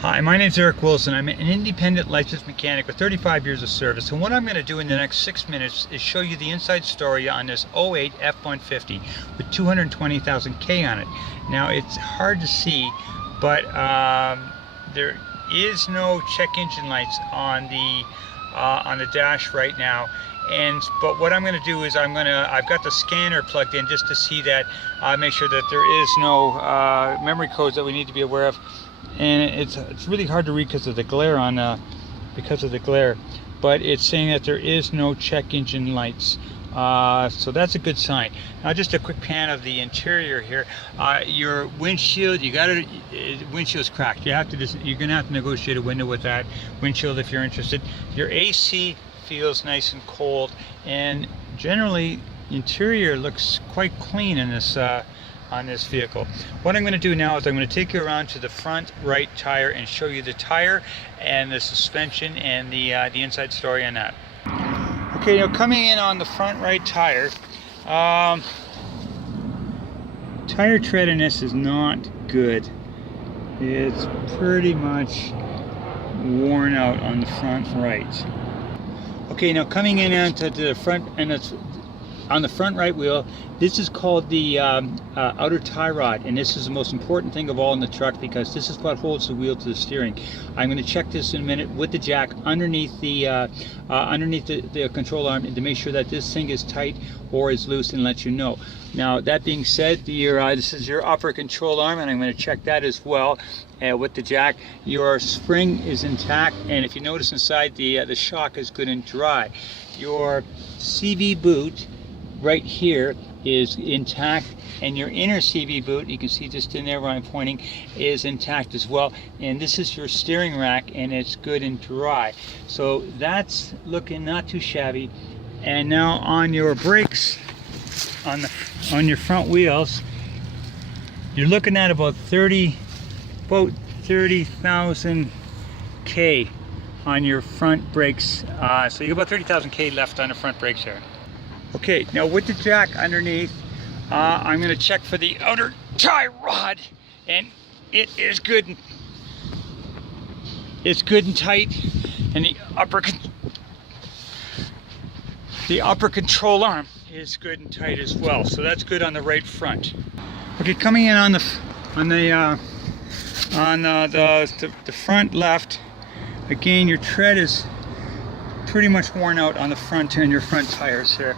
Hi, my name is Eric Wilson. I'm an independent licensed mechanic with 35 years of service, and what I'm going to do in the next 6 minutes is show you the inside story on this '08 F-150 with 220,000 K on it. Now, it's hard to see, but there is no check engine lights on the dash right now. But what I'm going to do is I've got the scanner plugged in just to see that, make sure that there is no memory codes that we need to be aware of. And it's really hard to read because of the glare but it's saying that there is no check engine lights, so that's a good sign. Now, just a quick pan of the interior here. Your windshield, windshield's cracked. You're gonna have to negotiate a window with that windshield if you're interested. Your AC feels nice and cold, and generally the interior looks quite clean in this on this vehicle. What I'm going to do now is I'm going to take you around to the front right tire and show you the tire and the suspension and the inside story on that. Okay, now coming in on the front right tire, tire tread in this is not good. It's pretty much worn out on the front right. Okay, now coming in onto the front, and it's on the front right wheel, this is called the outer tie rod, and this is the most important thing of all in the truck because this is what holds the wheel to the steering. I'm going to check this in a minute with the jack underneath the control arm to make sure that this thing is tight or is loose, and let you know. Now, that being said, this is your upper control arm, and I'm going to check that as well with the jack. Your spring is intact, and if you notice inside, the shock is good and dry. Your CV boot right here is intact, and your inner CV boot, you can see just in there where I'm pointing, is intact as well. And this is your steering rack, and it's good and dry. So that's looking not too shabby. And now on your brakes, on your front wheels, you're looking at about 30,000 K on your front brakes. So you got about 30,000 K left on the front brakes here. Okay, now with the jack underneath, I'm going to check for the outer tie rod, and it is good. It's good and tight, and the upper control arm is good and tight as well. So that's good on the right front. Okay, coming in on the front left, again, your tread is pretty much worn out on the front and your front tires here.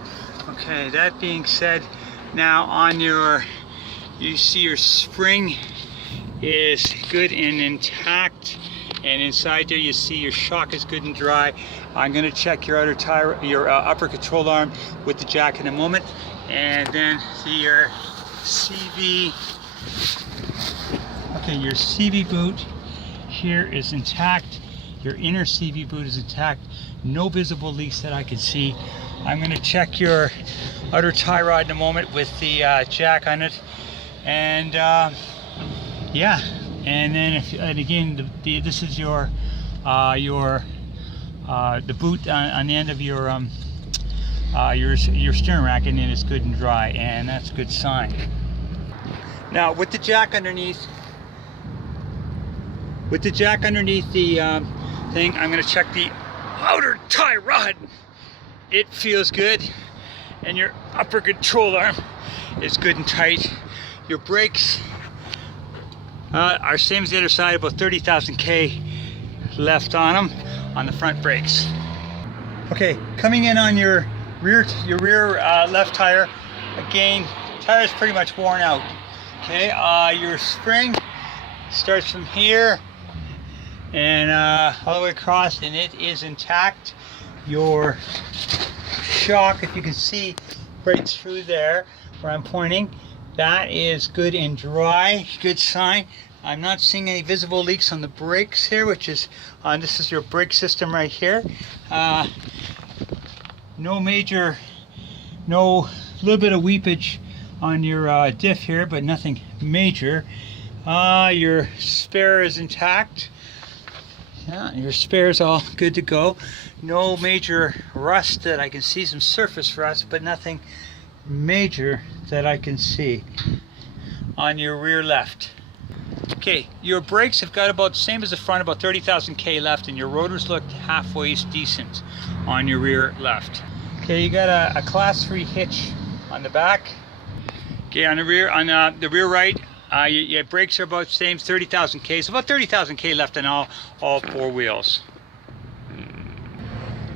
Okay, that being said, now on you see your spring is good and intact, and inside there you see your shock is good and dry. I'm going to check your outer tire, your upper control arm with the jack in a moment, and then see your CV. Okay, your CV boot here is intact. Your inner CV boot is intact. No visible leaks that I can see. I'm going to check your outer tie rod in a moment with the jack on it, and yeah. And then, again, this is your the boot on the end of your steering rack, and it's good and dry, and that's a good sign. Now, with the jack underneath, the thing, I'm going to check the outer tie rod. It feels good, and your upper control arm is good and tight. Your brakes are same as the other side, about 30,000 K left on them on the front brakes. Okay, coming in on your rear left tire, again, tire is pretty much worn out. Okay, your spring starts from here and all the way across, and it is intact. Your shock, if you can see right through there where I'm pointing, that is good and dry, good sign. I'm not seeing any visible leaks on the brakes here, which is this is your brake system right here. No little bit of weepage on your diff here, but nothing major. Your spare is intact. Yeah, your spare's all good to go. No major rust that I can see, some surface rust, but nothing major that I can see on your rear left. Okay, your brakes have got about the same as the front, about 30,000 K left, and your rotors look halfway decent on your rear left. Okay, you got a class 3 hitch on the back. Okay, on the rear right, your brakes are about the same, 30,000 K, so about 30,000 K left on all 4 wheels.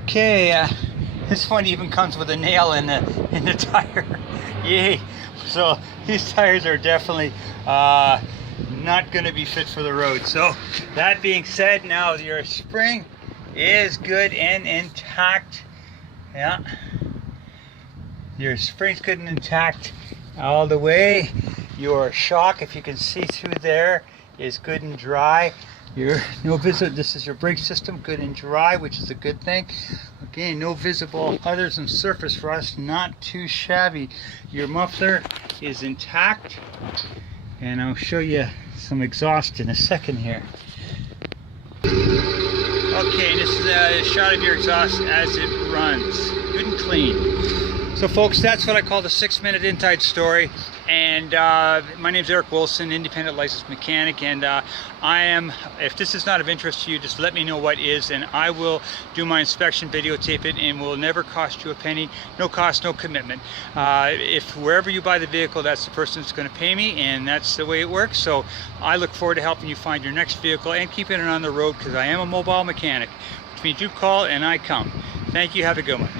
Okay, this one even comes with a nail in the tire. Yay! So these tires are definitely not going to be fit for the road. So that being said, now your spring is good and intact. Yeah, your spring's good and intact all the way. Your shock, if you can see through there, is good and dry. This is your brake system, good and dry, which is a good thing. Again, no visible others than surface rust, not too shabby. Your muffler is intact, and I'll show you some exhaust in a second here. Okay, and this is a shot of your exhaust as it runs, good and clean. So folks, that's what I call the 6-minute inside story. And my name's Eric Wilson, independent licensed mechanic, and if this is not of interest to you, just let me know what is, and I will do my inspection, videotape it, and will never cost you a penny. No cost, no commitment. If wherever you buy the vehicle, that's the person that's going to pay me, and that's the way it works. So I look forward to helping you find your next vehicle and keeping it on the road, because I am a mobile mechanic, which means you call and I come. Thank you, have a good one.